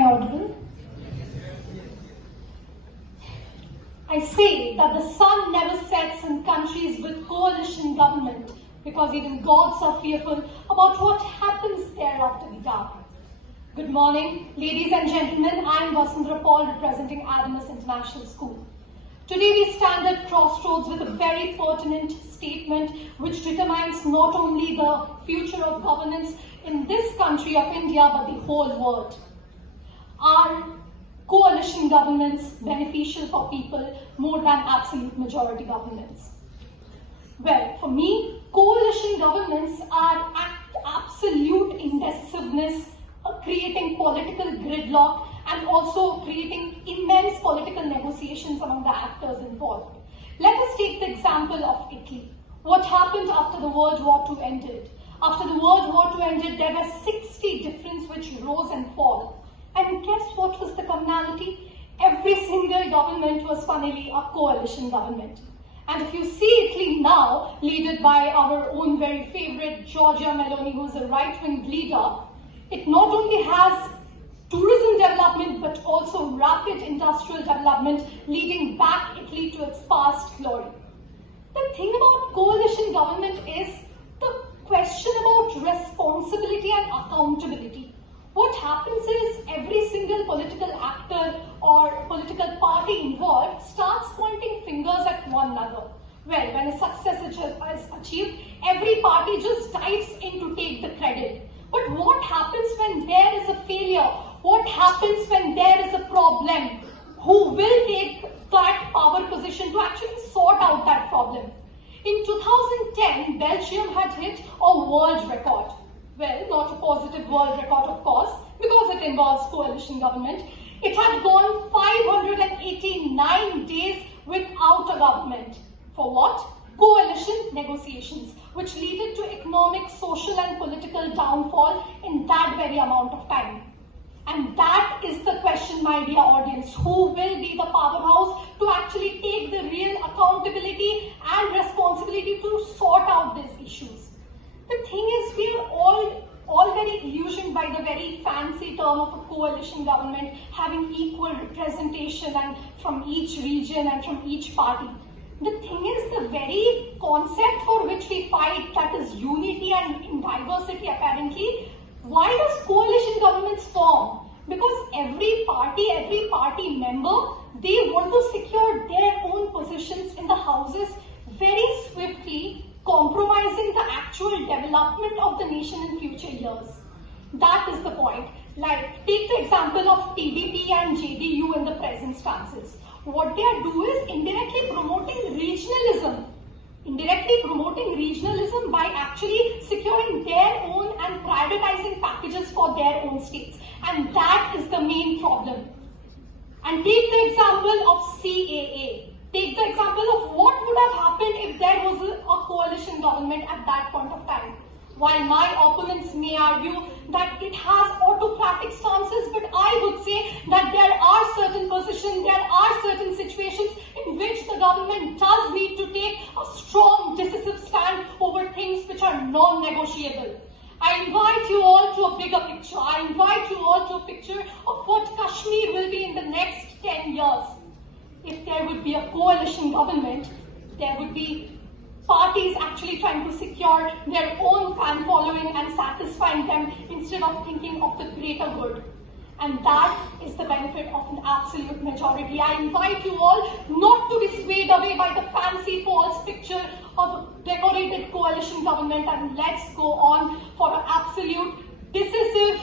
I audible? I say that the sun never sets in countries with coalition government because even gods are fearful about what happens there after the dark. Good morning, ladies and gentlemen. I am Vashundhara representing Adamus International School. Today we stand at crossroads with a very pertinent statement which determines not only the future of governance in this country of India but the whole world. Are coalition governments beneficial for people more than absolute majority governments? Well, for me, coalition governments are absolute indecisiveness, creating political gridlock and also creating immense political negotiations among the actors involved. Let us take the example of Italy. What happened after the World War II ended? After the World War II ended, there were 60 difference which rose and fall. And guess what was the commonality? Every single government was funnily a coalition government. And if you see Italy now, led by our own very favorite Giorgia Meloni, who is a right-wing leader, it not only has tourism development but also rapid industrial development, leading back Italy to its past glory. The thing about coalition government is the question about responsibility and accountability. What happens is every single political actor or political party involved starts pointing fingers at one another. Well, when a success is achieved, every party just dives in to take the credit. But what happens when there is a failure? What happens when there is a problem? Who will take that power position to actually sort out that problem? In 2010, Belgium had hit a world record. Well, not a positive world record, of course, because it involves coalition government. It had gone 589 days without a government. For what? Coalition negotiations, which led to economic, social and political downfall in that very amount of time. And that is the question, my dear audience. Who will be the powerhouse to actually take the real accountability and responsibility to sort out these issues? The thing is, we are all very illusioned by the very fancy term of a coalition government having equal representation and from each region and from each party. The thing is, the very concept for which we fight, that is unity and in diversity apparently, why does coalition governments form? Because every party member, they want to secure their own positions in the houses very swiftly, compromising the actual development of the nation in future years. That is the point. Like, take the example of TDP and JDU in the present stances. What they are doing is indirectly promoting regionalism. By actually securing their own and privatizing packages for their own states. And that is the main problem. And take the example of CAA. Take the example of what would have happened if there was a coalition government at that point of time. While my opponents may argue that it has autocratic stances, but I would say that there are certain positions, there are certain situations in which the government does need to take a strong, decisive stand over things which are non-negotiable. I invite you all to a bigger picture. I invite you all to a picture of what Kashmir will be in the next 10 years. If there would be a coalition government, there would be parties actually trying to secure their own fan following and satisfying them instead of thinking of the greater good. And that is the benefit of an absolute majority. I invite you all not to be swayed away by the fancy false picture of a decorated coalition government, and let's go on for an absolute, decisive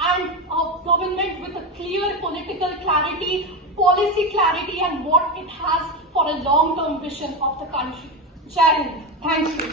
and a government with a clear political clarity, policy clarity and what it has for a long-term vision of the country. Jai Hind. Thank you.